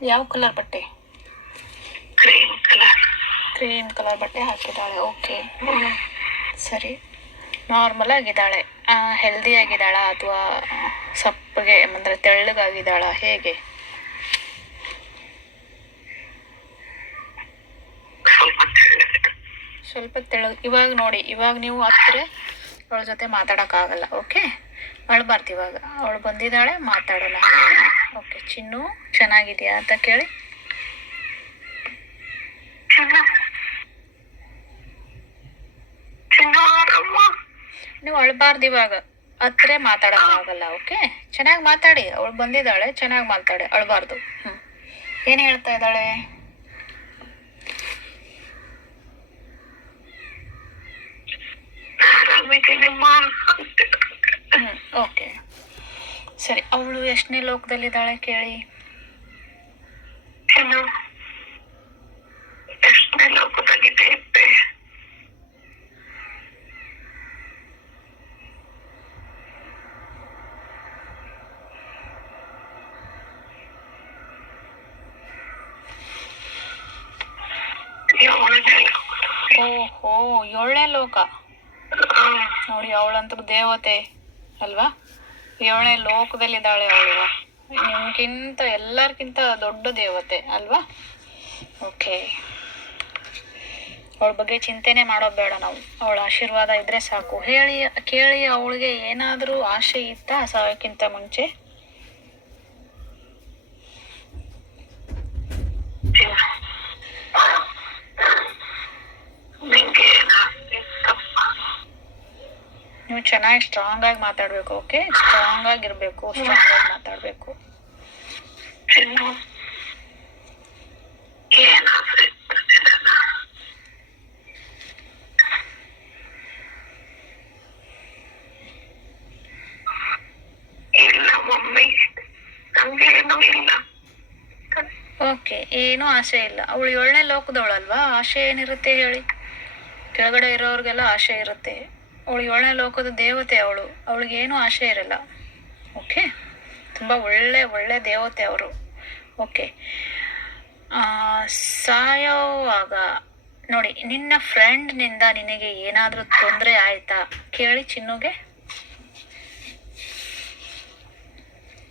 ಯಾವ ಕಲರ್ ಬಟ್ಟೆ? Cream colour cream colour ಬಟ್ಟೆ ಹಾಕಿದ್ದಾಳೆ. ಓಕೆ ಸರಿ. ನಾರ್ಮಲ್ ಆಗಿದ್ದಾಳೆ. ಹೆಲ್ದಿ ಆಗಿದ್ದಾಳ ಅಥವಾ ಸಪ್ಪಗೆ ಅಂದರೆ ತೆಳ್ಳಗಾಗಿದ್ದಾಳ? ಹೇಗೆ? ಸ್ವಲ್ಪ ತೆಳ್ಳಗಿದೆ ತೆಳು ಇವಾಗ ನೋಡಿ ಇವಾಗ ನೀವು ಹತ್ತಿರ ಅವಳ ಜೊತೆ ಮಾತಾಡೋಕ್ಕಾಗಲ್ಲ ಓಕೆ ಅವಳು ಇವಾಗ. ಅವಳು ಬಂದಿದ್ದಾಳೆ ಮಾತಾಡೋಣ. ಓಕೆ ಚಿನ್ನು ಚೆನ್ನಾಗಿದೆಯಾ ಅಂತ ಕೇಳಿ. ನೀವು ಅಳ್ಬಾರ್ದು ಇವಾಗ. ಹತ್ರ ಮಾತಾಡೋಕ್ಕಾಗಲ್ಲ ಓಕೆ? ಚೆನ್ನಾಗಿ ಮಾತಾಡಿ ಅವಳು ಬಂದಿದ್ದಾಳೆ ಚೆನ್ನಾಗಿ ಮಾತಾಡಿ ಅಳ್ಬಾರ್ದು. ಹ್ಞೂ ಏನು ಹೇಳ್ತಾ ಇದ್ದಾಳೆ? ಹ್ಞೂ ಓಕೆ. ಸರಿ ಅವಳು ಎಷ್ಟನೇ ಲೋಕದಲ್ಲಿದ್ದಾಳೆ ಕೇಳಿ. ಎಷ್ಟನೇ ಲೋಕದಲ್ಲಿದೆ ಓಹೋ ಏಳನೇ ಲೋಕ. ನೋಡಿ ಅವಳಂತೂ ದೇವತೆ ಅಲ್ವಾ? ಏಳನೇ ಲೋಕದಲ್ಲಿದ್ದಾಳೆ ಅವಳು. ನಿಮ್ಗಿಂತ ಎಲ್ಲರಿಗಿಂತ ದೊಡ್ಡ ದೇವತೆ ಅಲ್ವಾ? ಓಕೆ. ಅವಳ ಬಗ್ಗೆ ಚಿಂತೆನೆ ಮಾಡೋದು ಬೇಡ ನಾವು. ಅವಳ ಆಶೀರ್ವಾದ ಇದ್ರೆ ಸಾಕು. ಹೇಳಿ, ಕೇಳಿ ಅವಳಿಗೆ ಏನಾದರೂ ಆಸೆ ಇತ್ತಾ ಸಾಯೋಕ್ಕಿಂತ ಮುಂಚೆ? ನೀವು ಚೆನ್ನಾಗಿ ಸ್ಟ್ರಾಂಗ್ ಆಗಿ ಮಾತಾಡಬೇಕು ಓಕೆ? ಸ್ಟ್ರಾಂಗ್ ಆಗಿರ್ಬೇಕು ಸ್ಟ್ರಾಂಗ್ ಆಗಿ ಮಾತಾಡಬೇಕು ಓಕೆ ಏನೂ ಆಸೆ ಇಲ್ಲ. ಅವಳು ಏಳನೇ ಲೋಕದವಳಲ್ವಾ? ಆಸೆ ಏನಿರುತ್ತೆ ಹೇಳಿ? ಕೆಳಗಡೆ ಇರೋರಿಗೆಲ್ಲ ಆಸೆ ಇರುತ್ತೆ. ಅವಳು ಏಳನೇ ಲೋಕದ ದೇವತೆ ಅವಳು. ಅವಳಿಗೇನು ಆಸೆ ಇರಲ್ಲ. ಓಕೆ ತುಂಬ ಒಳ್ಳೆ ಒಳ್ಳೆ ದೇವತೆ ಅವರು. ಓಕೆ ಸಾಯೋವಾಗ ನೋಡಿ ನಿನ್ನ ಫ್ರೆಂಡ್ನಿಂದ ನಿನಗೆ ಏನಾದರೂ ತೊಂದರೆ ಆಯಿತಾ? ಕೇಳಿ ಚಿನ್ನುಗೆ.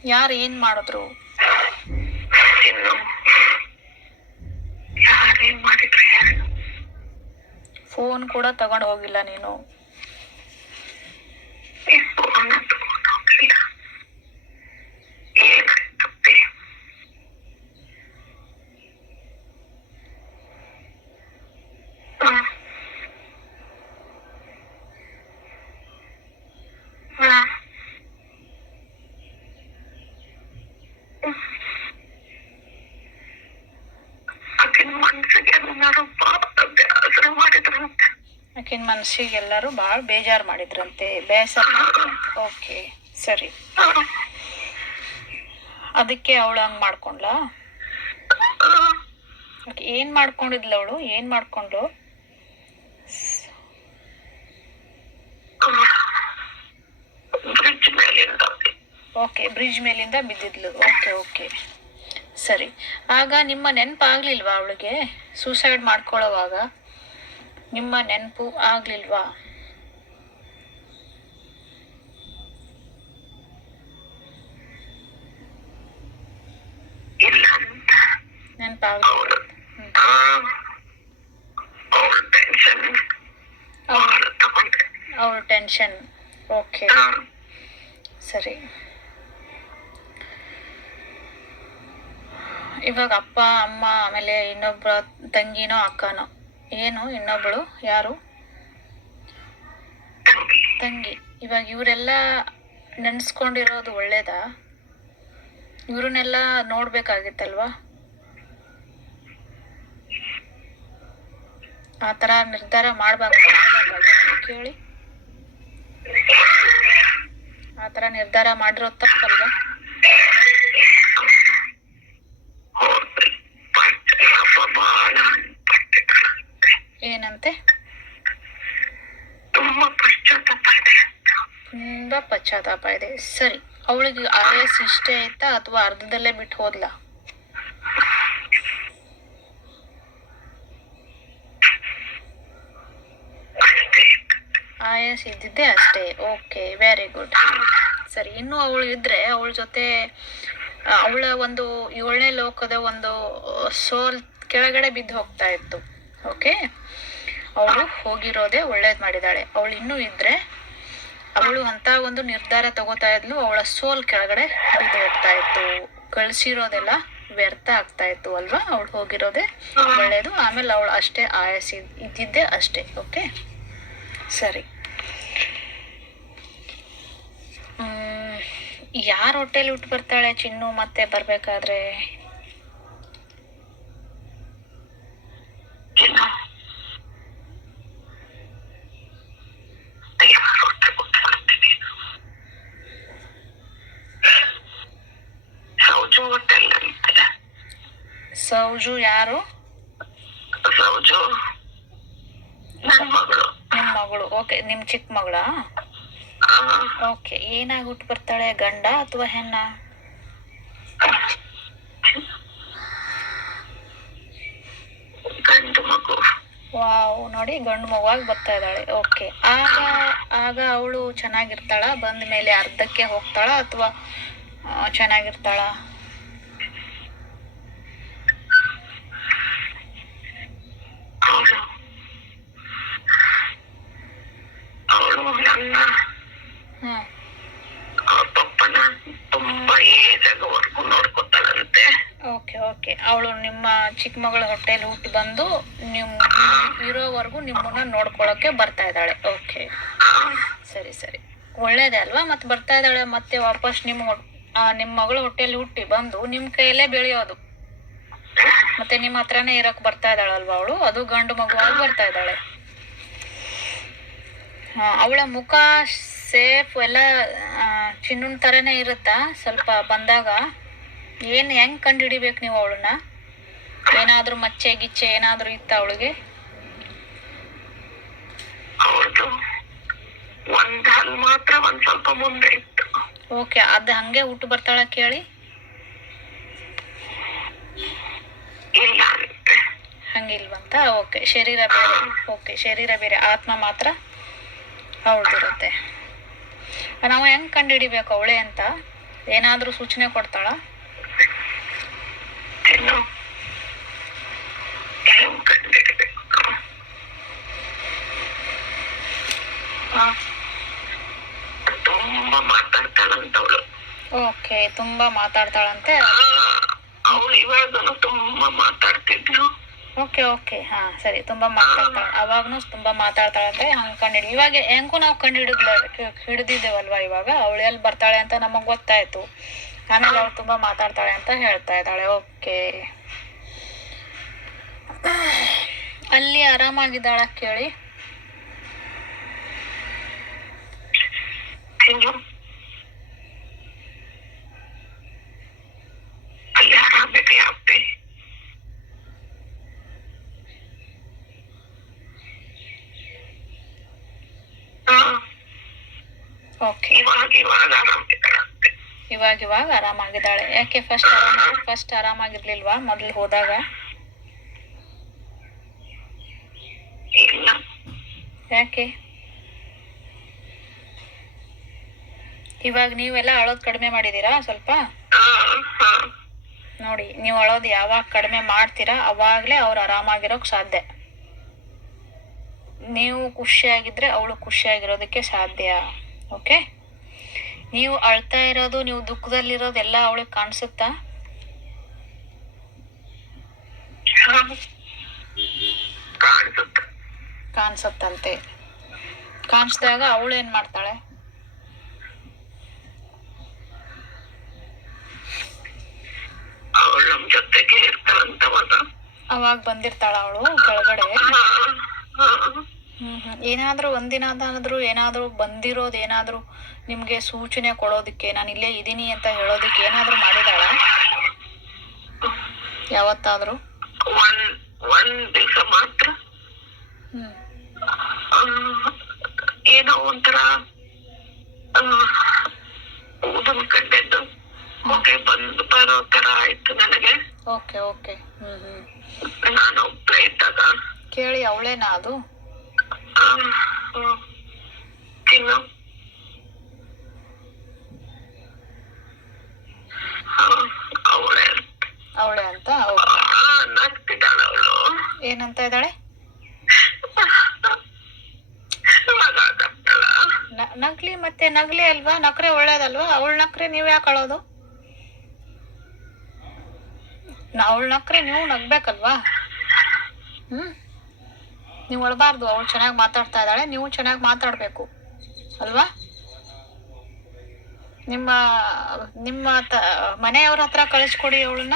ಯಾರು ಏನು ಮಾಡಿದ್ರು? ಫೋನ್ ಕೂಡ ತಗೊಂಡು ಹೋಗಿಲ್ಲ ನೀನು. ಫೋನ್ ತಗೊಂಡು ಹೋಗಿಲ್ಲ ಏನಾಯ್ತಪ್ಪಿ ಹ್ಮ್ ಹ್ಮ್ ಆಕಿನ ಮನ್ಸಿಗೆ ಏನಾರು ಪಾಪ ಬೇಸರ ಮಾಡಿದ್ರಂತೆ ಆಕಿನ ಮನಸ್ಸಿಗೆ ಎಲ್ಲರೂ ಭಾಳ ಬೇಜಾರು ಮಾಡಿದ್ರಂತೆ ಬೇಸರ ಓಕೆ ಸರಿ. ಅದಕ್ಕೆ ಅವಳು ಹಂಗೆ ಮಾಡ್ಕೊಂಡ್ಲಾ? ಏನ್ ಮಾಡ್ಕೊಂಡಿದ್ಲ ಅವಳು? ಏನು ಮಾಡ್ಕೊಂಡ್ಲು? ಮೇಲಿಂದ. ಓಕೆ ಬ್ರಿಡ್ಜ್ ಮೇಲಿಂದ ಬಿದ್ದಿದ್ಲು. ಓಕೆ ಓಕೆ ಸರಿ. ಆಗ ನಿಮ್ಮ ನೆನಪಾಗ್ಲಿಲ್ವಾ ಅವಳಿಗೆ? ಸೂಸೈಡ್ ಮಾಡ್ಕೊಳ್ಳೋವಾಗ? ನಿಮ್ಮ ನೆನಪು ಆಗ್ಲಿಲ್ವಾ? ಇಲ್ಲ. ಅಂತ ನೆನಪಾಗ್ಲಿ ಅವಳು ಟೆನ್ಷನ್ ಅವಳು ಟೆನ್ಷನ್ ಓಕೆ ಸರಿ. ಇವಾಗ ಅಪ್ಪ ಅಮ್ಮ ಆಮೇಲೆ ಇನ್ನೊಬ್ಬ ತಂಗಿನೋ ಅಕ್ಕನೋ? ಏನು ಇನ್ನೊಬ್ಳು ಯಾರು? ತಂಗಿ. ತಂಗಿ. ಇವಾಗ ಇವರೆಲ್ಲ ನೆನೆಸ್ಕೊಂಡಿರೋದು ಒಳ್ಳೇದಾ? ಇವ್ರನ್ನೆಲ್ಲ ನೋಡ್ಬೇಕಾಗಿತ್ತಲ್ವಾ? ಆ ಥರ ನಿರ್ಧಾರ ಮಾಡ್ಬೇಕು ಕೇಳಿ. ಆ ಥರ ನಿರ್ಧಾರ ಮಾಡಿರೋ ತಪ್ಪಲ್ವಾ? ಏನಂತೆ? ತುಂಬಾ ಪಶ್ಚಾತ್ತಾಪ ಇದೆ. ಸರಿ ಅವಳಿಗೆ ಆಯಸ್ ಇಷ್ಟೇ ಆಯ್ತಾ ಅಥವಾ ಅರ್ಧದಲ್ಲೇ ಬಿಟ್ಟು ಹೋದ್ಲಾ? ಆಯಸ್ ಇದ್ದಿದ್ದೆ ಅಷ್ಟೇ. ಓಕೆ ವೆರಿ ಗುಡ್ ಸರಿ ಇನ್ನು ಅವಳು ಇದ್ರೆ ಅವಳ ಜೊತೆ ಅವಳ ಒಂದು ಏಳನೇ ಲೋಕದ ಒಂದು ಸೋಲ್ ಕೆಳಗಡೆ ಬಿದ್ದು ಹೋಗ್ತಾ ಇತ್ತು. ಓಕೆ? ಅವಳು ಹೋಗಿರೋದೇ ಒಳ್ಳೇದು ಮಾಡಿದಾಳೆ. ಅವಳು ಇನ್ನೂ ಇದ್ರೆ ಅವಳು ಅಂತ ಒಂದು ನಿರ್ಧಾರ ತಗೋತಾ ಇದ್ಲು, ಅವಳ ಸೋಲ್ ಕೆಳಗಡೆ ಬಿದ್ದು ಹೋಗ್ತಾ ಇತ್ತು. ಕಳ್ಸಿರೋದೆಲ್ಲ ವ್ಯರ್ಥ ಆಗ್ತಾ ಇತ್ತು ಅಲ್ವಾ? ಅವಳು ಹೋಗಿರೋದೇ ಒಳ್ಳೇದು. ಆಮೇಲೆ ಅವಳು ಅಷ್ಟೇ ಆಯಸ್ ಇದ್- ಇದ್ದಿದ್ದೆ ಅಷ್ಟೇ, ಓಕೆ? ಸರಿ. ಯಾರ್ ಹೊಟ್ಟೆಲಿ ಹುಟ್ಟು ಬರ್ತಾಳೆ ಚಿನ್ನು ಮತ್ತೆ ಬರ್ಬೇಕಾದ್ರೆ? ಹೊಟ್ಟೆ ಸೌಜು ಸೌಜು ಯಾರು? ಸೌಜು? ನನ್ನ ಮಗಳು. ನಿಮ್ಮ ಮಗಳು. ಓಕೆ ನಿಮ್ಮ ಚಿಕ್ಕ ಮಗಳ? ಓಕೆ ಏನಾಗಿ ಹುಟ್ಟು ಬರ್ತಾಳೆ ಗಂಡ ಅಥವಾ ಹೆಣ್ಣ ಗಂಡು ಮಗು ವಾವ್, ನೋಡಿ ಗಂಡು ಮಗುವಾಗಿ ಬರ್ತಾ ಇದ್ದಾಳೆ. ಓಕೆ ಆಗ ಆಗ ಅವಳು ಚೆನ್ನಾಗಿರ್ತಾಳ? ಬಂದ ಮೇಲೆ ಅರ್ಧಕ್ಕೆ ಹೋಗ್ತಾಳ ಅಥವಾ ಚೆನ್ನಾಗಿರ್ತಾಳ ಅವಳು ಅವಳು ನನ್ನ ಹ್ಮ್ ಅವ್ರ ಪಪ್ಪನ ತುಂಬಾ ಏಜಾಗವರೆಗೂ ನೋಡ್ಕೊತಾಳಂತೆ ಓಕೆ ಓಕೆ ಅವಳು ನಿಮ್ಮ ಚಿಕ್ಕ ಮಗಳ ಹೊಟ್ಟೆಲಿ ಹುಟ್ಟಿ ಬಂದು ನಿಮ್ಮ ಇರೋವರೆಗೂ ನಿಮ್ಮನ್ನ ನೋಡ್ಕೊಳಕ್ಕೆ ಬರ್ತಾ ಇದ್ದಾಳೆ. ಓಕೆ ಸರಿ ಸರಿ. ಒಳ್ಳೇದೇ ಅಲ್ವಾ? ಮತ್ತೆ ಬರ್ತಾ ಇದ್ದಾಳೆ, ಮತ್ತೆ ವಾಪಸ್ ನಿಮ್ಮ ನಿಮ್ಮ ಮಗಳ ಹೊಟ್ಟೆಲಿ ಹುಟ್ಟಿ ಬಂದು ನಿಮ್ಮ ಕೈಯಲ್ಲೇ ಬೆಳೆಯೋದು. ಮತ್ತೆ ನಿಮ್ಮ ಹತ್ರನೇ ಇರಕ್ ಬರ್ತಾ ಇದ್ದಾಳಲ್ವಾ ಅವಳು? ಅದು ಗಂಡು ಮಗುವಾಗಿ ಬರ್ತಾ ಇದ್ದಾಳೆ. ಅವಳ ಮುಖ ಸೇಫ್ ಎಲ್ಲ ಚಿನ್ನನ್ ತರನೇ ಇರುತ್ತಾ ಸ್ವಲ್ಪ ಬಂದಾಗ? ಏನು, ಹೆಂಗ್ ಕಂಡು ಹಿಡಿಬೇಕು ನೀವು ಅವಳನ್ನ? ಏನಾದ್ರೂ ಮಚ್ಚೆ ಗಿಚ್ಚೆ ಏನಾದ್ರೂ ಇತ್ತ ಅವಳಿಗೆ? ಅವ್ರದ್ದು ಒಂದ್ ಹಲ್ ಮಾತ್ರ ಒಂದ್ ಸ್ವಲ್ಪ ಮುಂದೆ ಇತ್ತು. ಓಕೆ ಅದ್ ಹಂಗೆ ಹುಟ್ಟು ಬರ್ತಾಳ ಕೇಳಿ? ಇಲ್ಲ ಅಂತೆ. ಹಂಗಿಲ್ವಂತ? ಓಕೆ ಶರೀರ ಬೇರೆ. ಓಕೆ ಶರೀರ ಬೇರೆ. ಆತ್ಮ ಮಾತ್ರ ಅವಳದಿರುತ್ತೆ. ನಾವು ಹೆಂಗ್ ಕಂಡು ಹಿಡಿಬೇಕು ಅವಳೆ ಅಂತ? ಏನಾದ್ರೂ ಸೂಚನೆ ಕೊಡ್ತಾಳ ಇನ್ನು ಹೆಂಗ್ ಕಂಡಿಡ್ಬೇಕು ತುಂಬಾ ಮಾತಾಡ್ತಾಳಂತವಳು ಓಕೆ ತುಂಬಾ ಮಾತಾಡ್ತಾಳಂತೆ? ಅವಳು ಇವಾಗನು ತುಂಬಾ ಮಾತಾಡ್ತಿದ್ಲು ಓಕೆ ಓಕೆ. ಹಾ ಸರಿ ತುಂಬಾ ಮಾತಾಡ್ತಾಳ. ಅವಾಗ್ನು ತುಂಬಾ ಮಾತಾಡ್ತಾಳಂತೆ. ಹಂಗ್ ಕಂಡಿಡಿ ಇವಾಗ ಹೆಂಗೂ ನಾವು ಕಂಡು ಹಿಡಿದ್ಲ ಹಿಡಿದಿದ್ದೇವಲ್ವಾ ಇವಾಗ? ಅವಳು ಎಲ್ಲಿ ಬರ್ತಾಳೆ ಅಂತ ನಮಗ್ ಗೊತ್ತಾಯ್ತು. ಆಮೇಲೆ ಅವಳು ತುಂಬಾ ಮಾತಾಡ್ತಾಳೆ ಅಂತ ಹೇಳ್ತಾ ಇದ್ದಾಳೆ. ಓಕೆ. ಅಲ್ಲಿ ಆರಾಮಾಗಿದ್ದಾಳ ಕೇಳಿ ಇನ್ನು ಅಲ್ಲಿ ಆರಾಮಿದೆ ಅಪ್ಪಿ ಹಾ ಓಕೆ ಇವಾಗ ಇವಾಗ ಆರಾಮಿದ್ದಾಳಂತೆ ಇವಾಗ ಇವಾಗ ಆರಾಮಾಗಿದ್ದಾಳೆ. ಯಾಕೆ ಫಸ್ಟ್ ಆರಾಮ ಫಸ್ಟ್ ಆರಾಮಾಗಿರ್ಲಿಲ್ವಾ ಮೊದ್ಲು ಹೋದಾಗ? ಇಲ್ಲ. ಯಾಕೆ? ಇವಾಗ ನೀವೆಲ್ಲ ಅಳೋದ್ ಕಡಿಮೆ ಮಾಡಿದೀರಾ ಸ್ವಲ್ಪ? ನೋಡಿ ನೀವು ಅಳೋದು ಯಾವಾಗ ಕಡಿಮೆ ಮಾಡ್ತೀರಾ ಅವಾಗ್ಲೇ ಅವ್ರು ಆರಾಮಾಗಿರೋಕ್ ಸಾಧ್ಯ. ನೀವು ಖುಷಿಯಾಗಿದ್ರೆ ಅವಳು ಖುಷಿಯಾಗಿರೋದಕ್ಕೆ ಸಾಧ್ಯ. ಓಕೆ ನೀವು ಅಳ್ತಾ ಇರೋದು ನೀವು ದುಃಖದಲ್ಲಿರೋದು ಎಲ್ಲ ಅವಳಿಗೆ ಕಾಣಿಸುತ್ತಾ? ಕಾಣಿಸುತ್ತಂತೆ. ಕಾಣಿಸ್ದಾಗ ಅವಳು ಏನ್ ಮಾಡ್ತಾಳೆ? ಅವಾಗ ಬಂದಿರ್ತಾಳ ಅವಳು ಕೆಳಗಡೆ? ಏನಾದ್ರೂ ಒಂದಿನದಾದರೂ ಏನಾದರೂ ಬಂದಿರೋದು ಏನಾದರೂ ನಿಮಗೆ ಸೂಚನೆ ಕೊಡೋದಕ್ಕೆ ನಾನು ಇಲ್ಲೇ ಇದೀನಿ ಅಂತ ಹೇಳೋದಕ್ಕೆ ಏನಾದರೂ ಮಾಡಿದಾಳ? ಯಾವತ್ತಾದರೂ? ಮಾತ್ರ. ಹ್ಮ್. ಏನೋ ಒಂಥರ ಊದನ್ ಕಂಡಿದ್ದು. ಹೊಗೆ ಬಂದು ಬರೋ ತರ ಆಯ್ತು ನನಗೆ. Okay okay. ನಾನು ಒಬ್ಳೆ ಇದ್ದಾಗ. ಕೇಳಿ ಅವಳೇನಾ ಅದು? ಹ್ಮ್. ಅವಳೆ ಅಂತ? ಏನಂತ ಇದ್ದಾಳೆ? ನಗ್ಲಿ ಮತ್ತೆ ನಗ್ಲಿ ಅಲ್ವಾ? ನಕ್ರೆ ಒಳ್ಳೇದಲ್ವಾ? ಅವಳ ನಕ್ರೆ ನೀವ್ ಯಾಕೆ ಅಳೋದು? ಅವಳ ನಕ್ರೆ ನೀವು ನಗ್ಬೇಕಲ್ವಾ? ಹ್ಮ್. ನೀವು ಅಳಬಾರ್ದು ಅವಳು ಚೆನ್ನಾಗಿ ಮಾತಾಡ್ತಾ ಇದ್ದಾಳೆ ನೀವು ಚೆನ್ನಾಗಿ ಮಾತಾಡ್ಬೇಕು. ಅಲ್ವಾ? ನಿಮ್ಮ ನಿಮ್ಮ ತ ಮನೆಯವ್ರ ಹತ್ರ ಕಳಿಸ್ಕೊಡಿ ಅವಳನ್ನ.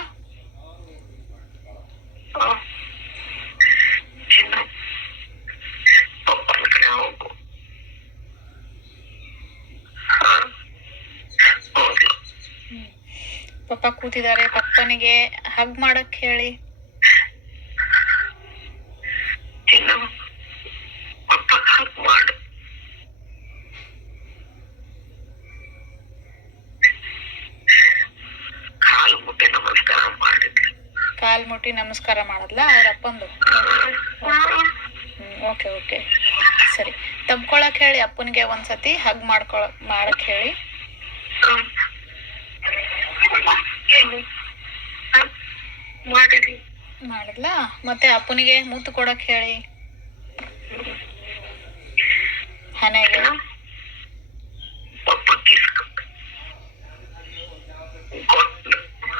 ಪಪ್ಪ ಕೂತಿದ್ದಾರೆ ಪಪ್ಪನಿಗೆ ಹಗ್ ಮಾಡಕ್ ಹೇಳಿ ಚಿನ್ನು ಪಪ್ಪ ಹಾಗೆ ಮಾಡು ಕಾಲು ಮುಟ್ಟಿ ನಮಸ್ಕಾರ ಮಾಡಿದ್ರು ಕಾಲ್ ಮುಟ್ಟಿ ನಮಸ್ಕಾರ ಮಾಡದ್ಲ? ಅವ್ರ ಅಪ್ಪಂದು? Okay okay. ಸರಿ. ತಬ್ಕೊಳಕ್ ಹೇಳಿ ಅಪ್ಪನಿಗೆ ಒಂದ್ಸತಿ, ಹಗ್ ಮಾಡ್ಕೊಳ, ಮಾಡಕ್ ಹೇಳಿ. ಮಾಡಿದ್ಲಾ? ಮತ್ತೆ ಅಪ್ಪನಿಗೆ ಮುತ್ತು ಕೊಡಕ್ ಹೇಳಿ. ಹನೆಗೆ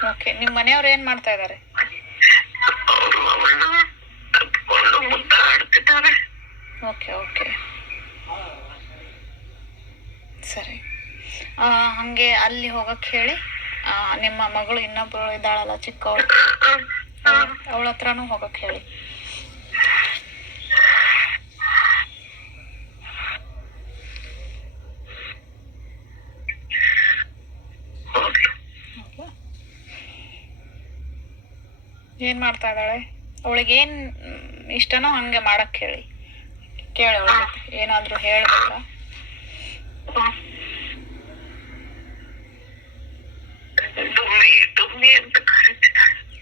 ಓಕೆ ನಿಮ್ಮ ಮನೆಯವ್ರು ಏನ್ ಮಾಡ್ತಾ ಇದಾರೆ ಅವರು ಅವಳನ್ನ ತಪ್ಪಿಕೊಂಡು ಮುದ್ದಾಡ್ತಿದ್ದಾರೆ ಓಕೆ ಓಕೆ. ಸರಿ. ಹಂಗೆ ಅಲ್ಲಿ ಹೋಗಕ್ ಹೇಳಿ ನಿಮ್ಮ ಮಗಳು ಇನ್ನೊಬ್ರು ಇದ್ದಾಳಲ್ಲ, ಚಿಕ್ಕವಳು. ಅವಳ ಹತ್ರನೂ ಹೋಗಕ್ ಹೇಳಿ. ಏನ್ ಮಾಡ್ತಾ ಇದ್ದಾಳೆ? ಅವಳಿಗೆ ಏನ್ ಇಷ್ಟನೋ ಹಂಗೆ ಮಾಡಕ್ ಹೇಳಿ. ಕೇಳಿ ಅವಳಿಗೆ ಏನಾದ್ರೂ ಹೇಳ್ಬೇಕಾ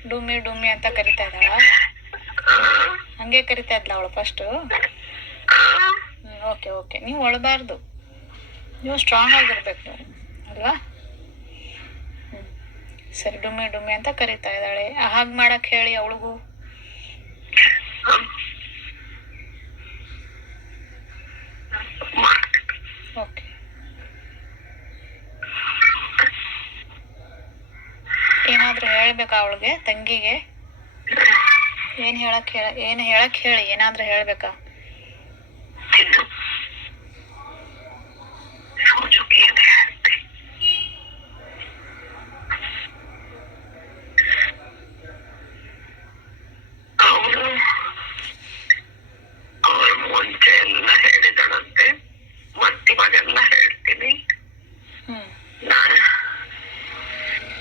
ಡುಮ್ಮಿ ಡುಮ್ಮಿ ಅಂತ ಕರಿತಾ ಇದ್ದಾಳ. ಹಂಗೆ ಕರಿತಾ ಇದ್ಲ ಅವಳು ಫಸ್ಟ್ ಓಕೆ ಓಕೆ ನೀವು ಒಳಬಾರ್ದು. ನೀವು ಸ್ಟ್ರಾಂಗ್ ಆಗಿರ್ಬೇಕು ನೀವು ಅಲ್ವಾ? ಹ್ಮ್. ಸರಿ ಡುಮ್ಮಿ ಡುಮ್ಮಿ ಅಂತ ಕರಿತಾ ಇದ್ದಾಳೆ. ಹಾಗೆ ಮಾಡಕ್ ಹೇಳಿ ಅವಳಿಗೂ ಮಾಡ್ತೀನಿ ಓಕೆ ಏನಾದ್ರೂ ಹೇಳ್ಬೇಕಾ ಅವಳಿಗೆ ತಂಗಿಗೆ? ಏನ್ ಹೇಳಕ್ ಹೇಳ ಏನ್ ಹೇಳಕ್ ಹೇಳಿ ಏನಾದ್ರೂ ಹೇಳ್ಬೇಕಾ ಚಿನ್ನು ಸೂಜುಕಿ ಅಂತ ಹೇಳ್ತೆ ಅವಳು ಅವಳು ಮುಂಚೆ ಎಲ್ಲ ಹೇಳಿದಳಂತೆ ಮತ್ತಿವಾಗೆಲ್ಲ ಹೇಳ್ತೀನಿ ಹ್ಮ್ ನಾನು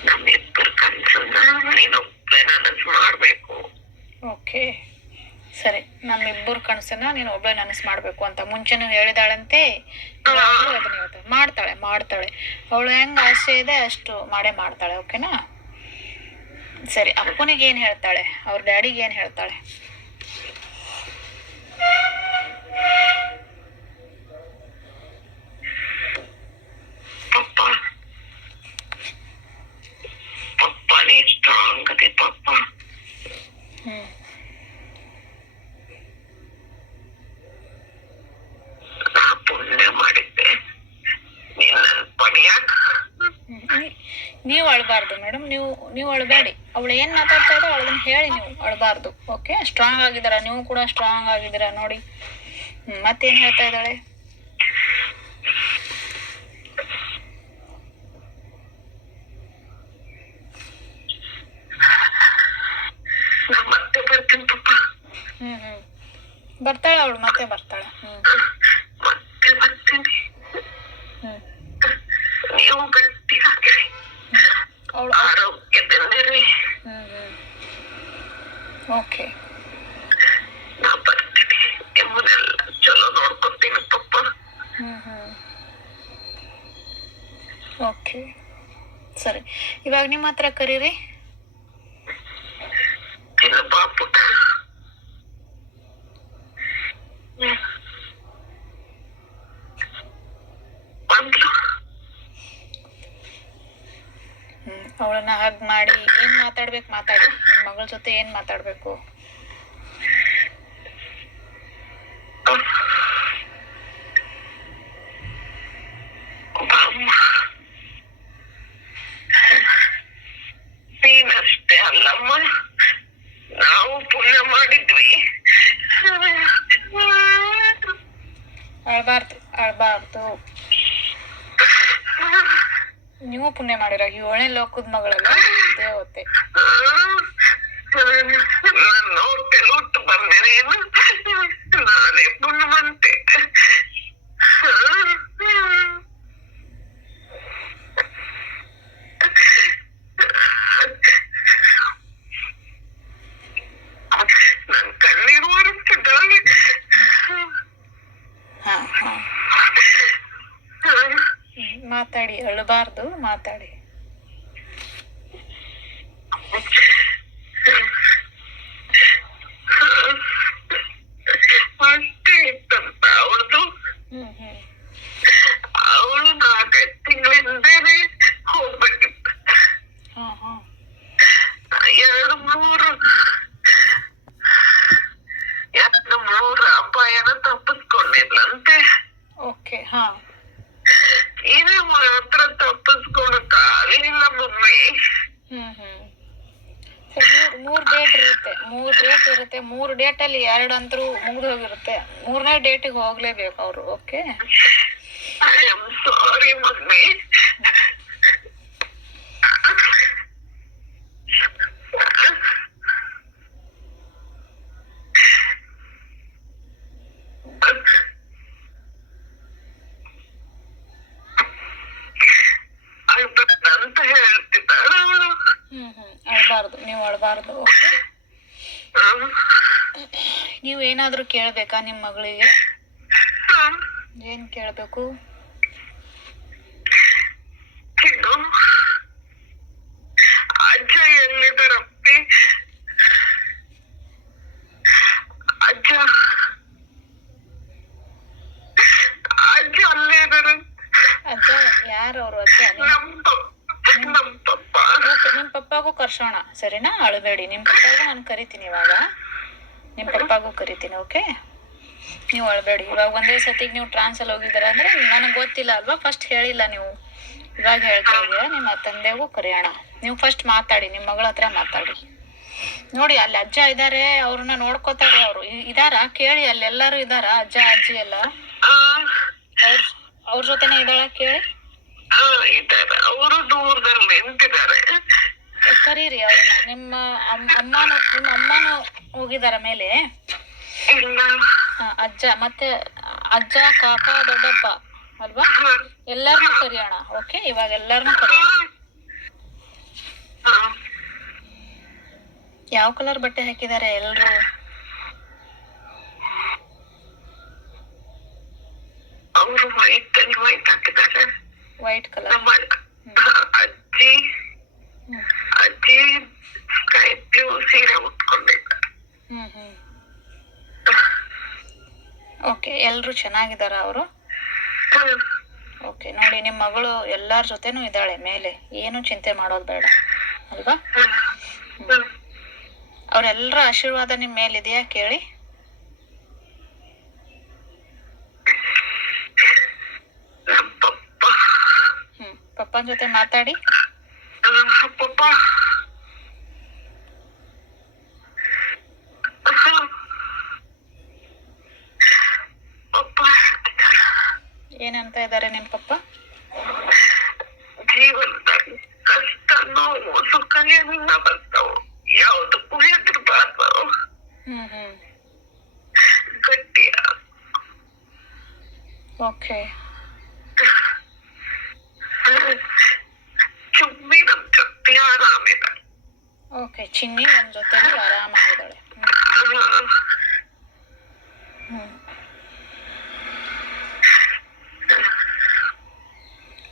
ನಮ್ಮಿಬ್ಬರ ಕನ್ಸನ್ನ ನೀನೊಬ್ಬಳೆ ನನಸು ಮಾಡ್ಬೇಕು ಓಕೆ ಸರಿ ನಮ್ಮಿಬ್ಬರು ಕನಸನ್ನ ನೀನು ಒಬ್ಬಳೆ ನನಸ್ ಮಾಡ್ಬೇಕು ಅಂತ ಮುಂಚೆನೂ ಹೇಳಿದಾಳಂತೆ. ಮಾಡ್ತಾಳೆ ಮಾಡ್ತಾಳೆ. ಅವಳು ಹೆಂಗ್ ಆಸೆ ಇದೆ ಅಷ್ಟು ಮಾಡೇ ಮಾಡ್ತಾಳೆ ಓಕೆನಾ? ಸರಿ ಅಪ್ಪನಿಗೆ ಏನ್ ಹೇಳ್ತಾಳೆ? ಅವ್ರ ಡ್ಯಾಡಿಗೆ ಏನ್ ಹೇಳ್ತಾಳೆ? ಹ್ಮ್. ನೀವು ಅಳಬಾರ್ದು ಮೇಡಮ್ ನೀವು ನೀವು ಅಳಬೇಡಿ. ಅವಳು ಏನ್ ಮಾತಾಡ್ತಾ ಇದ್ದೋ ಅವಳದನ್ನ ಹೇಳಿ ನೀವು ಅಳಬಾರ್ದು. ಓಕೆ ಸ್ಟ್ರಾಂಗ್ ಆಗಿದ್ದೀರಾ? ನೀವು ಕೂಡ ಸ್ಟ್ರಾಂಗ್ ಆಗಿದ್ದೀರಾ? ನೋಡಿ. ಮತ್ತೇನು ಹೇಳ್ತಾ ಇದ್ದಾಳೆ? ಹ್ಮ್ ಹ್ಮ್. ಬರ್ತಾಳೆ ಅವಳು ಮತ್ತೆ ಬರ್ತಾಳೆ. ಬಂದಾಗ ಮಾತ್ರ ಹತ್ರ ಕರೀರಿ? ಅವಳನ್ನ ಹಗ್ ಮಾಡಿ ಏನ್ ಮಾತಾಡ್ಬೇಕು ಮಾತಾಡಿ. ನಿಮ್ ಮಗಳ ಜೊತೆ ಏನ್ ಮಾತಾಡ್ಬೇಕು? ಪುಣ್ಯ ಮಾಡಿರ ಏಳನೇ ಲೋಕದ ಮಗಳಲ್ಲ ದೇವತೆ. ನನ್ನ ಹೊಟ್ಟೆ ಹುಟ್ಟು ನಾನೇ ಪುಣ್ಯ ನಾನೇ ಪುಣ್ಯವಂತೆ ನನ್ ಕಣ್ಣೀರು ಬರುತ್ತಿದ್ದಾಳೆ ಹಾ ಹಾ ಹ್ಮ್, ಮಾತಾಡಿ ಅಳಬಾರ್ದು ಮಾತಾಡಿ ಅಷ್ಟೇ ಇತ್ತಂತ ಅವಳದು ಹ್ಮ್ ಹ್ಮ್ ಅವಳು ನಾಲ್ಕೈದು ತಿಂಗಳಿಂದೇನೆ ಹೋಗ್ಬೇಕಿತ್ತು ಹಾ ಹಾ ಎರಡು ಮೂರು ಎರಡು ಮೂರು ಅಪಾಯನ ತಪ್ಪಿಸ್ಕೊಂಡಿದ್ಲಂತೆ ಓಕೆ ಹಾ ಇದು ಮಾತ್ರ ತಪ್ಪಿಸ್ಕೊಳಕ್ ಆಗ್ಲಿಲ್ಲ ಮಮ್ಮಿ ಹ್ಮ್ ಹ್ಮ್ ಸರಿ, ಮೂರ್ ಮೂರ್ ಡೇಟ್ ಇರುತ್ತೆ ಮೂರ್ ಡೇಟ್ ಇರುತ್ತೆ ಮೂರ್ ಡೇಟ್ ಅಲ್ಲಿ ಎರಡು ಅಂತರೂ ಮುಗ್ದು ಹೋಗಿರುತ್ತೆ ಮೂರನೇ ಡೇಟಿಗೆ ಹೋಗ್ಲೇಬೇಕು ಅವರು okay? I am sorry mummy ಅಂತ ಹೇಳ್ತಿದ್ದಾಳ. ಅವಳು ಹ್ಮ್ ಹ್ಮ್. ಅಳ್ಬಾರ್ದು ನೀವು ಅಳ್ಬಾರ್ದು ಓಕೆ? ನೀವು ಏನಾದ್ರೂ ಕೇಳಬೇಕಾ ನಿಮ್ಮ ಮಗಳಿಗೆ? ಏನ್ ಕೇಳಬೇಕು? ಅಜ್ಜ ಎಲ್ಲಿದ್ದಾರಪ್ಪಿ ಅಜ್ಜ. ಅಜ್ಜ ಅಲ್ಲೇ ಇದಾರೆ ಅಜ್ಜ ಯಾರು ಅವರು ಅಜ್ಜ? ನಿಮ್ ನಮ್ ನಮ್ ಪಪ್ಪ. ಓಕೆ ಪಪ್ಪಾಗೂ ಕರ್ಸೋಣ ಸರಿನಾ? ಅಳಬೇಡಿ. ನಿಮ್ ಪಪ್ಪಾಗೂ ನಾನು ಕರಿತೀನಿ ಇವಾಗ. ನಿಮ್ಮ ಪಪ್ಪಾಗೂ ಕರಿತೀನಿ ಓಕೆ ನೀವು ಅಳಬೇಡಿ. ಇವಾಗ ಒಂದೇ ಸತಿಗೆ ನೀವು ಟ್ರಾನ್ಸಲ್ಲಿ ಹೋಗಿದ್ದೀರಾ ಅಂದ್ರೆ ನನಗೆ ಗೊತ್ತಿಲ್ಲ ಅಲ್ವಾ? ಫಸ್ಟ್ ಹೇಳಿಲ್ಲ ನೀವು. ಇವಾಗ ಹೇಳ್ತಾ ಇದ್ದೀರಾ ನಿಮ್ಮ ತಂದೆಗೂ ಕರೆಯೋಣ. ನೀವು ಫಸ್ಟ್ ಮಾತಾಡಿ ನಿಮ್ಮ ಮಗಳ ಹತ್ರ ಮಾತಾಡಿ. ನೋಡಿ ಅಲ್ಲಿ ಅಜ್ಜ ಇದ್ದಾರೆ ಅವ್ರನ್ನ ನೋಡ್ಕೋತಾರೆ ಅವರು. ಇದಾರ? ಕೇಳಿ ಅಲ್ಲಿ ಎಲ್ಲರೂ ಇದಾರ? ಅಜ್ಜ ಅಜ್ಜಿ ಎಲ್ಲ? ಅವ್ರ ಅವ್ರ ಜೊತೆನೇ ಇದ್ದಾಳ? ಕೇಳಿ. ಅವರು ದೂರದಲ್ಲಿ ನಿಂತಿದ್ದಾರೆ. ಕರೀರಿ ಅವ್ರನ್ನ. ನಿಮ್ಮ ಅಮ್ಮನ ನಿಮ್ಮ ಅಮ್ಮನ ಹೋಗಿದಾರ ಮೇಲೆ? ಅಜ್ಜ ಮತ್ತೆ ಅಜ್ಜ ಕಾಕ ದೊಡ್ಡಪ್ಪ ಅಲ್ವಾ? ಎಲ್ಲಾರ್ನು ಕರಿಯೋಣ ಓಕೆ ಇವಾಗ ಎಲ್ಲಾರ್ನು ಕರಿಯೋಣ ಯಾವ ಕಲರ್ ಬಟ್ಟೆ ಹಾಕಿದಾರೆ ಎಲ್ರು? ವೈಟ್ ಕಲರ್ ವೈಟ್ ಕಲರ್ ಅಜ್ಜಿ ಸ್ಕೈ ಬ್ಲೂ ಸೀರೆ ಉಟ್ಕೊಂಡಿದ್ದಾರೆ ಹ್ಮ್ ಹ್ಮ್. ಓಕೆ ಎಲ್ರು ಚೆನ್ನಾಗಿದಾರ ಅವರು? ಓಕೆ ನೋಡಿ ನಿಮ್ಮ ಮಗಳು ಎಲ್ಲಾರ ಜೊತೆನೂ ಇದ್ದಾಳೆ ಮೇಲೆ. ಏನು ಚಿಂತೆ ಮಾಡೋದು ಬೇಡ ಅಲ್ವಾ. ಹ್ಮ್. ಆಶೀರ್ವಾದ ನಿಮ್ಮ ಮೇಲಿದೆಯಾ ಕೇಳಿ? ಹ್ಮ್ ಪಪ್ಪನ ಜೊತೆ ಮಾತಾಡಿ. ಪಪ್ಪ. ಇದ್ದಾರೆ ನಿಮ್ಮ ಪಪ್ಪ? ಜೀವನದಲ್ಲಿ ಕಷ್ಟ ನೋವು ಸುಖ ಎಲ್ಲ ಬರ್ತಾವು. ಯಾವುದಕ್ಕೂ ಹೆದರ್ಬಾರ್ದು ಹ್ಮ್ ಹ್ಮ್. ಗಟ್ಟಿಯ ಓಕೆ. ಚುಮ್ಮಿ ನಮ್ ಜೊತೆ ಆರಾಮಿದ ಓಕೆ ಚಿನ್ನಿ ನನ್ನ ಜೊತೆಲಿ ಆರಾಮಾಗಿದ್ದಾಳೆ. ಹ್ಮ್. ಹ್ಮ್.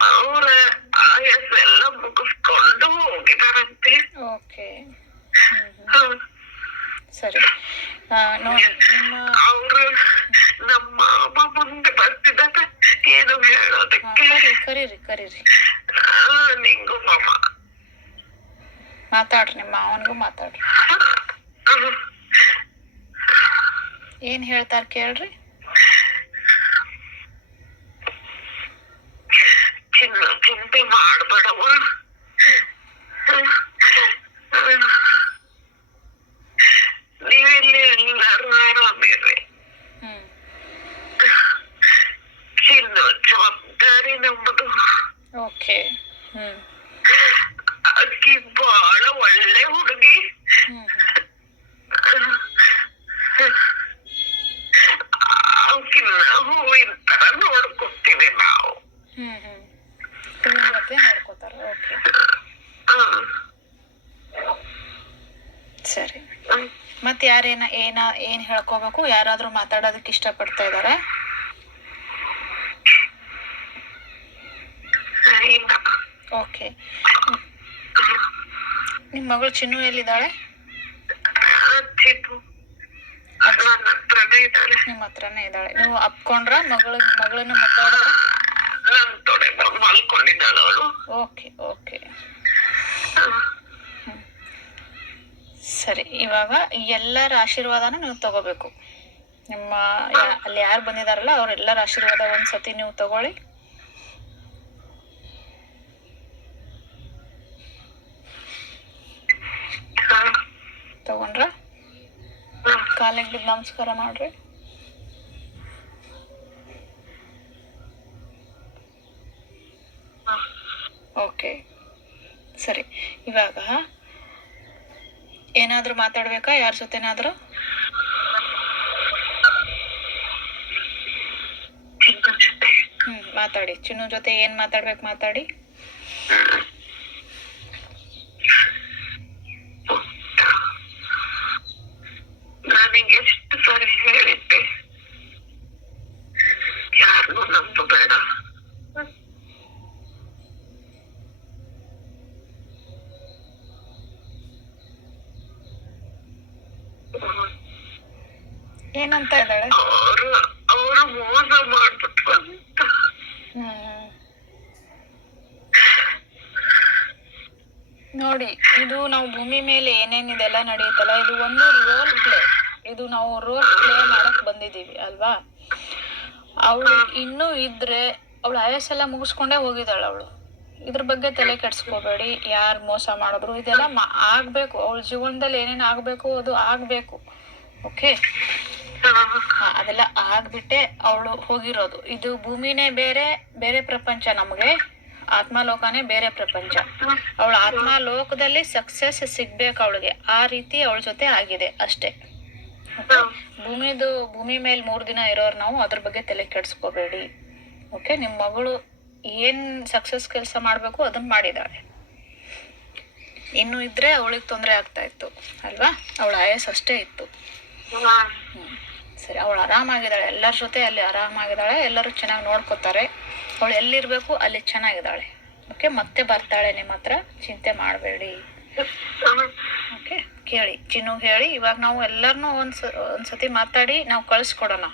ಅವರ ಆಯಸ್ ಎಲ್ಲ ಮುಗಿಸ್ಕೊಂಡು ಹೋಗಿದಾರಂತೆ ಓಕೆ. ಸರಿ. ಅವರು ನಮ್ಮ ಮಾಮ ಮುಂದೆ ಬರ್ತಿದ್ದಾರೆ. ಏನು ಹೇಳೋದಕ್ಕೆ? ಕರಿ ಕರೀರಿ ಕರೀರಿ ನಿಂಗು ಮಾಮ. ಮಾತಾಡ್ರಿ ನಿಮ್ಮ ಮಾವನಿಗೂ ಮಾತಾಡ್ರಿ. ಏನ್ ಹೇಳ್ತಾರ ಕೇಳ್ರಿ? ಚಿನ್ನ ಚಿಂತೆ ಮಾಡ್ಬೇಡವ ನೀವಿಲ್ಲಿ ಎಲ್ಲರೂ ಆರಾಮಿರ್ರಿ ಚಿನ್ನ ಜವಾಬ್ದಾರಿ ನಮ್ಮದು ಓಕೆ. ಅಕ್ಕಿ ಬಹಳ ಒಳ್ಳೆ ಹುಡುಗಿ. ಅವಕಿನ್ನ ಹೂವಿನ ತರ ನೋಡ್ಕೊತೀವಿ ನಾವು. ಹ್ಮ್. ನೋಡ್ಕೋತಾರ ಓಕೆ ಸರಿ. ಮತ್ತೆ ಯಾರೇನ ಏನ ಏನ್ ಹೇಳ್ಕೋಬೇಕು ಯಾರಾದ್ರೂ ಮಾತಾಡೋದಕ್ಕೆ ಇಷ್ಟಪಡ್ತಾ ಪಡ್ತಾ ಇಲ್ಲ ಓಕೆ ನಿಮ್ ಮಗಳು ಚಿನ್ನು ಎಲ್ಲಿದ್ದಾಳೆ? ನಿಮ್ಮ ಹತ್ರನೇ ಇದ್ದಾಳೆ. ನೀವು ಅಪ್ಕೊಂಡ್ರ ಮಗಳ ಮಗಳನ್ನ ಮಾತಾಡಿದ್ರ ನನ್ ತೊಡೆ ಅವಳು ಓಕೆ ಓಕೆ. ಸರಿ ಇವಾಗ ಎಲ್ಲರ ಆಶೀರ್ವಾದನ ನೀವು ತಗೋಬೇಕು. ನಿಮ್ಮ ಅಲ್ಲಿ ಯಾರು ಬಂದಿದಾರಲ್ಲ ಅವ್ರೆಲ್ಲರ ಆಶೀರ್ವಾದ ಒಂದ್ಸತಿ ನೀವು ತಗೊಳ್ಳಿ. ತಗೊಂಡ್ರ? ಕಾಲಿಗೆ ಬಿದ್ದು ನಮಸ್ಕಾರ ಮಾಡ್ರಿ. ಓಕೆ. ಸರಿ. ಇವಾಗ ಏನಾದ್ರೂ ಮಾತಾಡ್ಬೇಕಾ? ಯಾರ ಜೊತೆನಾದರೂ? ಹ್ಮ್ ಮಾತಾಡಿ. ಚಿನ್ನು ಜೊತೆ ಏನು ಮಾತಾಡ್ಬೇಕು ಮಾತಾಡಿ. ನನಗೆ ಎಷ್ಟು ಸರಿ ಹೇಳಿದ್ದೆ. ಯಾರನ್ನು ನಂಬು ಬೇಡ ಏನಂತ ಇದ್ದಾಳೆ? ಅವರು ಅವರು ಮೋಸ ಮಾಡ್ಬಿಟ್ರು ಅಂತ. ಹ್ಮ್ ನೋಡಿ ಇದು ನಾವು ಭೂಮಿ ಮೇಲೆ ಏನೇನಿದೆಲ್ಲ ನಡೆಯುತ್ತಲ್ಲ ಇದು ಒಂದು ರೋಲ್ ಪ್ಲೇ ಇದು ನಾವು ರೋಲ್ ಪ್ಲೇ ಮಾಡಕ್ ಬಂದಿದೀವಿ ಅಲ್ವಾ? ಅವಳು ಇನ್ನೂ ಇದ್ರೆ ಅವಳು ಎಲ್ಲ ಮುಗಿಸ್ಕೊಂಡೇ ಹೋಗಿದ್ದಾಳೆ ಅವಳು. ಇದ್ರ ಬಗ್ಗೆ ತಲೆ ಕೆಡ್ಸ್ಕೋಬೇಡಿ ಯಾರು ಮೋಸ ಮಾಡಿದ್ರು ಇದೆಲ್ಲ ಆಗಬೇಕು ಆಗ್ಬೇಕು. ಅವಳ ಜೀವನದಲ್ಲಿ ಏನೇನು ಆಗ್ಬೇಕು ಅದು ಆಗ್ಬೇಕು ಓಕೆ ಹಾ ಅದೆಲ್ಲ ಆಗ್ಬಿಟ್ಟೆ ಅವಳು ಹೋಗಿರೋದು. ಇದು ಭೂಮಿನೇ ಬೇರೆ ಬೇರೆ ಪ್ರಪಂಚ ನಮಗೆ. ಆತ್ಮಾಲೋಕನೇ ಬೇರೆ ಪ್ರಪಂಚ. ಅವಳ ಆತ್ಮಲೋಕದಲ್ಲಿ ಸಕ್ಸಸ್ ಸಿಗ್ಬೇಕು ಅವಳಿಗೆ. ಆ ರೀತಿ ಅವಳ ಜೊತೆ ಆಗಿದೆ ಅಷ್ಟೇ. ಭೂಮಿದು ಭೂಮಿ ಮೇಲೆ ಮೂರ್ ದಿನ ಇರೋರು ನಾವು ಅದ್ರ ಬಗ್ಗೆ ತಲೆ ಕೆಡ್ಸ್ಕೋಬೇಡಿ. ಓಕೆ ನಿಮ್ಮ ಮಗಳು ಏನ್ ಸಕ್ಸಸ್ ಕೆಲಸ ಮಾಡ್ಬೇಕು ಅದನ್ನ ಮಾಡಿದಾಳೆ. ಇನ್ನು ಇದ್ರೆ ಅವಳಿಗೆ ತೊಂದರೆ ಆಗ್ತಾ ಇತ್ತು. ಅಲ್ವಾ? ಅವಳ ಆಯಸ್ ಅಷ್ಟೇ ಇತ್ತು ಹ್ಮ್. ಸರಿ, ಅವಳು ಆರಾಮಾಗಿದ್ದಾಳೆ, ಎಲ್ಲರ ಜೊತೆ ಅಲ್ಲಿ ಆರಾಮಾಗಿದ್ದಾಳೆ, ಎಲ್ಲರೂ ಚೆನ್ನಾಗಿ ನೋಡ್ಕೋತಾರೆ. ಅವಳು ಎಲ್ಲಿರಬೇಕು ಅಲ್ಲಿ ಚೆನ್ನಾಗಿದ್ದಾಳೆ. ಓಕೆ ಮತ್ತೆ ಬರ್ತಾಳೆ ನಿಮ್ಮ ಹತ್ರ, ಚಿಂತೆ ಮಾಡಬೇಡಿ. ಓಕೆ ಕೇಳಿ, ಚಿನ್ನು ಹೇಳಿ, ಇವಾಗ ನಾವು ಎಲ್ಲರನ್ನೂ ಒಂದು ಒಂದ್ಸತಿ ಮಾತಾಡಿ ನಾವು ಕಳಿಸ್ಕೊಡೋಣ.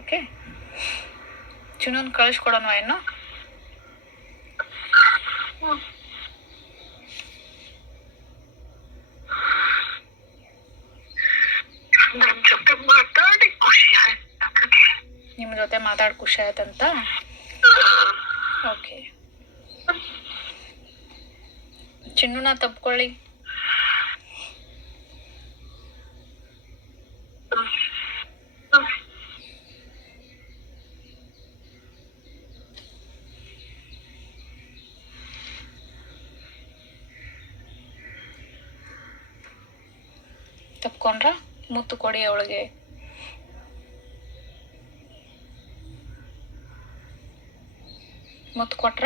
ಓಕೆ ಚಿನ್ನನ್ ಕಳಿಸ್ಕೊಡೋಣ ಏನು ನನ್ ಜೊತೆ ಮಾತಾಡಿ ಖುಷಿ ಆಯ್ತು ನಿಮ್ಮ ಜೊತೆ ಮಾತಾಡಿ ಖುಷಿ ಆಯ್ತಂತ ಓಕೆ. ಚಿನ್ನುನ ತಪ್ಕೊಳ್ಳಿ. ತಪ್ಕೊಂಡ್ರ? ಮುತ್ತು ಕೊಡಿ ಅವಳಿಗೆ. ಮುತ್ತು ಕೊಟ್ರ?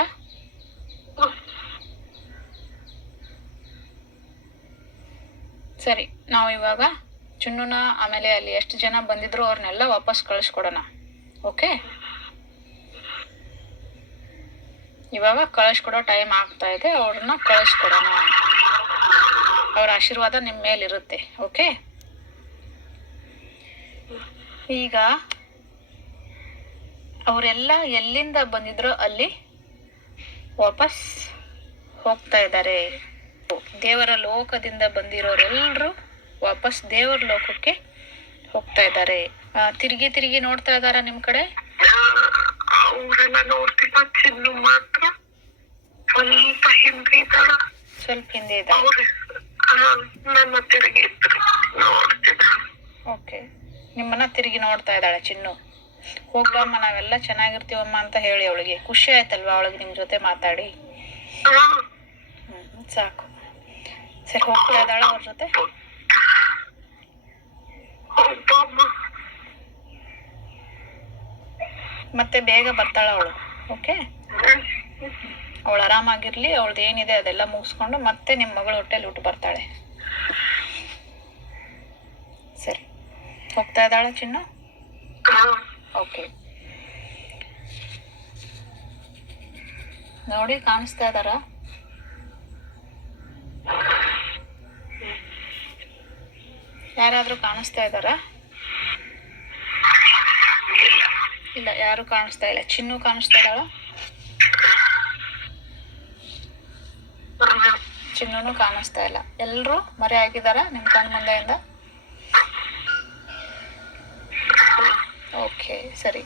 ಸರಿ, ನಾವು ಇವಾಗ ಚುನ್ನುನ ಆಮೇಲೆ ಅಲ್ಲಿ ಎಷ್ಟು ಜನ ಬಂದಿದ್ರು ಅವ್ರನ್ನೆಲ್ಲ ವಾಪಸ್ ಕಳಿಸ್ಕೊಡೋಣ. ಓಕೆ? ಇವಾಗ ಕಳಿಸ್ಕೊಡೋ ಟೈಮ್ ಆಗ್ತಾ ಇದೆ, ಅವ್ರನ್ನ ಕಳಿಸ್ಕೊಡೋಣ. ಅವ್ರ ಆಶೀರ್ವಾದ ನಿಮ್ಮ ಮೇಲಿರುತ್ತೆ, ಓಕೆ? ಈಗ ಅವರೆಲ್ಲ ಎಲ್ಲಿಂದ ಬಂದಿದ್ರೋ ಅಲ್ಲಿ ವಾಪಸ್ ಹೋಗ್ತಾ ಇದ್ದಾರೆ. ದೇವರ ಲೋಕದಿಂದ ಬಂದಿರೋರೆಲ್ಲರೂ ವಾಪಸ್ ದೇವರ ಲೋಕಕ್ಕೆ ಹೋಗ್ತಾ ಇದ್ದಾರೆ. ತಿರುಗಿ ತಿರುಗಿ ನೋಡ್ತಾ ಇದ್ದಾರಾ ನಿಮ್ ಕಡೆ? ಮಾತ್ರ ಸ್ವಲ್ಪ ಹಿಂದೆ ಇದ್ದಾಳ. ಸ್ವಲ್ಪ ಹಿಂದೆ ಇದ್ದಾರೆ ನನ್ನ ತಿರುಗಿ ನೋಡ್ತಿದ್ದ. ಓಕೆ. ನಿಮ್ಮನ್ನ ತಿರುಗಿ ನೋಡ್ತಾ ಇದ್ದಾಳೆ ಚಿನ್ನು. ಹೋಗ್ಲಮ್ಮ, ನಾವೆಲ್ಲ ಚೆನ್ನಾಗಿರ್ತೀವಮ್ಮ ಅಂತ ಹೇಳಿ ಅವಳಿಗೆ. ಖುಷಿ ಆಯ್ತಲ್ವಾ ಅವಳಿಗೆ ನಿಮ್ಮ ಜೊತೆ ಮಾತಾಡಿ? ಹ್ಮ್, ಸಾಕು. ಸರಿ, ಹೋಗ್ತಾ ಇದ್ದಾಳೆ ಅವ್ರ ಜೊತೆ? ಮತ್ತೆ ಬೇಗ ಬರ್ತಾಳ ಅವಳು, ಓಕೆ? ಅವಳು ಆರಾಮಾಗಿರ್ಲಿ ಅವಳದ್ದು ಏನಿದೆ ಅದೆಲ್ಲ ಮುಗಿಸ್ಕೊಂಡು ಮತ್ತೆ ನಿಮ್ಮ ಮಗಳು ಹೊಟ್ಟೆಲಿ ಊಟ ಬರ್ತಾಳೆ ಸರಿ ಹೋಗ್ತಾ ಇದ್ದಾಳ ಚಿನ್ನು? ಓಕೆ ನೋಡಿ ಕಾಣಿಸ್ತಾ ಇದಾರ ಯಾರಾದ್ರೂ ಕಾಣಿಸ್ತಾ ಇದಾರ ಇಲ್ಲ ಯಾರು ಕಾಣಿಸ್ತಾ ಇಲ್ಲ. ಚಿನ್ನು ಕಾಣಿಸ್ತಾ ಇದ್ದಾಳ? ಚಿನ್ನೂನು ಕಾಣಿಸ್ತಾ ಇಲ್ಲ. ಎಲ್ಲರೂ ಮರೆ ಆಗಿದಾರ ನಿಮ್ ಕಣ್ ಮುಂದೆಯಿಂದ ಓಕೆ ಸರಿ